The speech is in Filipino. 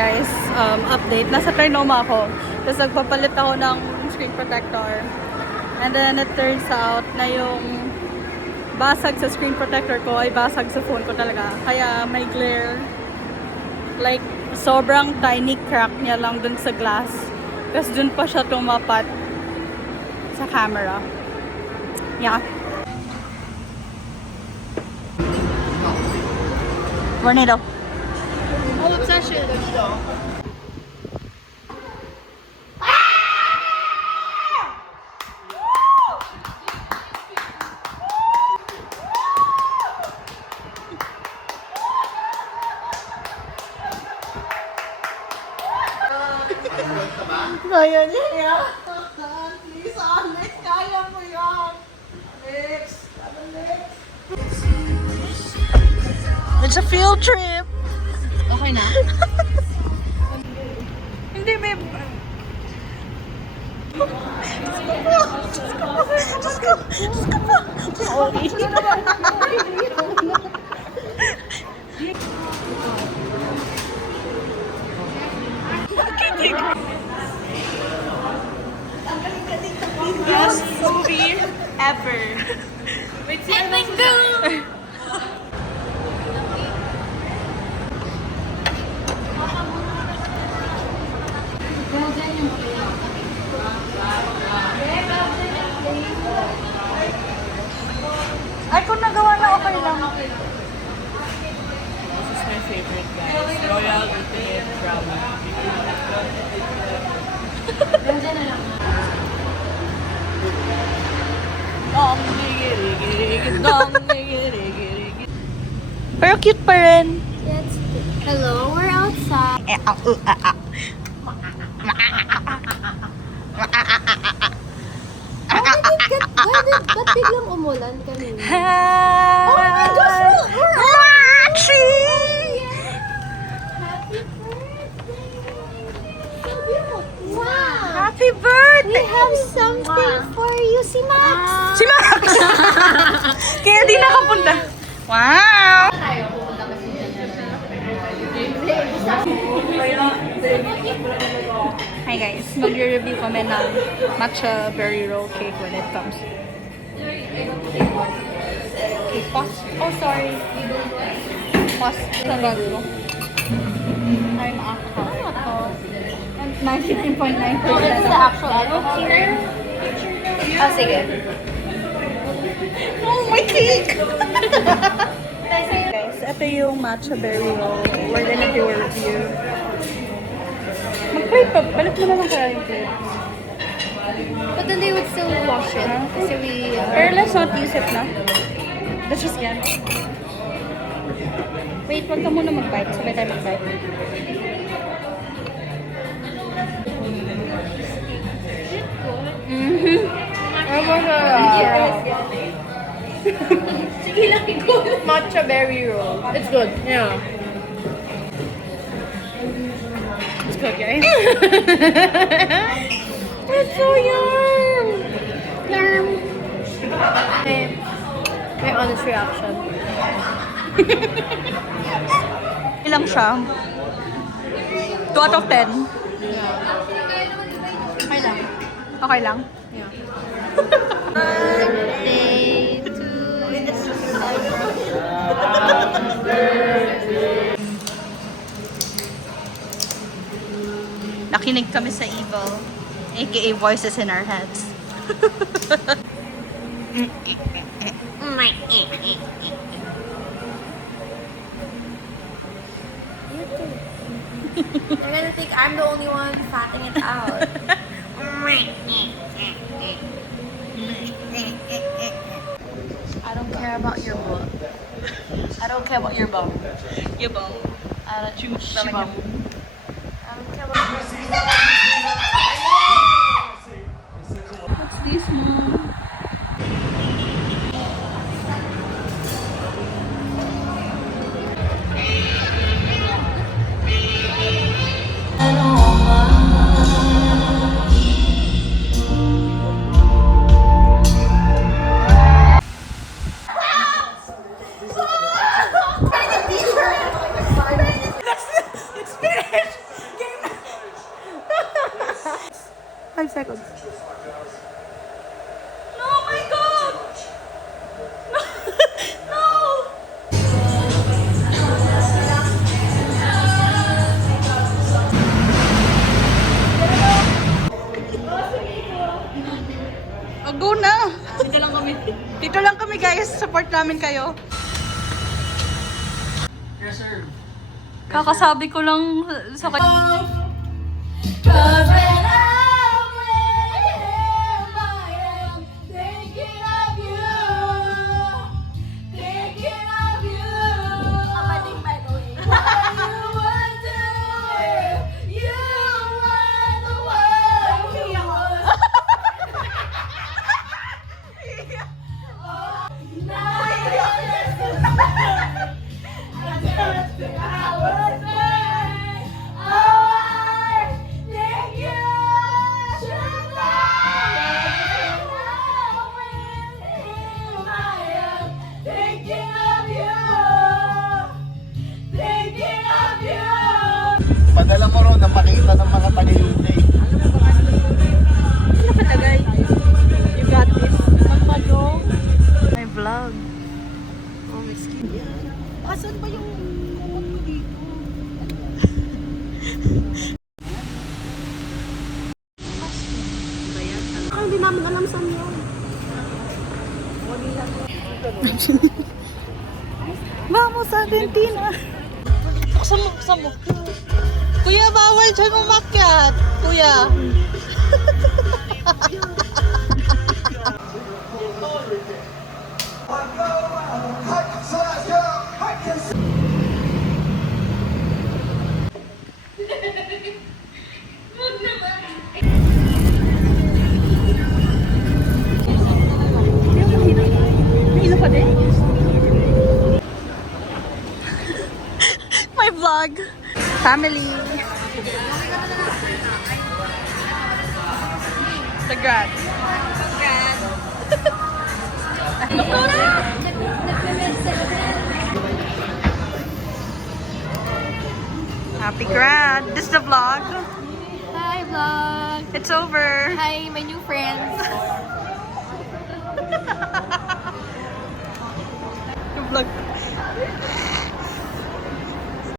guys, update. Nasa Trinoma ako. Tapos nagpapalit ako ng screen protector. And then it turns out na yung basag sa screen protector ko ay basag sa phone ko talaga. Kaya may glare. Like, sobrang tiny crack niya lang dun sa glass. Tapos dun pa siya tumapat sa camera. Yeah. Tornado. Oh, obsession. Kaya niya yan. Please, Alex, kaya mo yan. Alex, Alex. It's a field trip. Okay na? Hindi, babe. Just go po. Best movie ever. Wait, let's go! Ay, kung nagawa na, okay lang. This is my favorite, guys. Royal Ultimate Bravo. Pero cute pa rin. Hello, we're outside. Ba't biglang umulan kanina? Oh my gosh, Machi! Happy birthday! So beautiful. Wow! Happy birthday! We have something for you, si Max. Si Max! Kaya di nakapunta. Wow! Hi guys, magre-review kami ng matcha berry roll cake when it comes. Okay, pause. Oh, sorry. Pause. Saan gagawin mo? I'm alcohol. 99.9%. Oh, this is the actual alcohol here. Oh, sige. Oh, my cake! Guys, ito yung matcha berry roll. We're gonna do a review. Mag-plate pa. Balik mo naman kaya yung plate. But then they would still wash it. Kasi we... Pero let's not use it na. Let's just get it. Wait, wag ka muna mag-bite. Sabay tayo mag-bite. Sige lang, ikaw. Matcha berry roll. It's good. Yeah. It's good, guys. It's so yum! Yum! My honest reaction. Ilang siya? 2 out of 10. Okay lang. Okay lang? Yeah. Birthday to Nakinig kami sa evil, aka voices in our heads. They're gonna think I'm the only one fatting it out. I don't care about your book. I don't care about your bum. Your bone. I don't choose She bum. bum. I don't care about What's this, Mom? It's finished! guys, support namin kayo. Yes, sir. Kakasabi ko lang sa kanya. Padala mo ron na makita ng mga taga-UT. Nakalagay. You got this. My vlog. Oh, excuse. Asan ba yung kumot ko dito? Ay, hindi namin alam saan yun. Vamos sa Argentina. Buksan mo. Kuya, bawal dyan umakyat. Kuya. My vlog. Family. The grad. Happy grad. This is the vlog. Hi, vlog. It's over. Hi, my new friends. Vlog.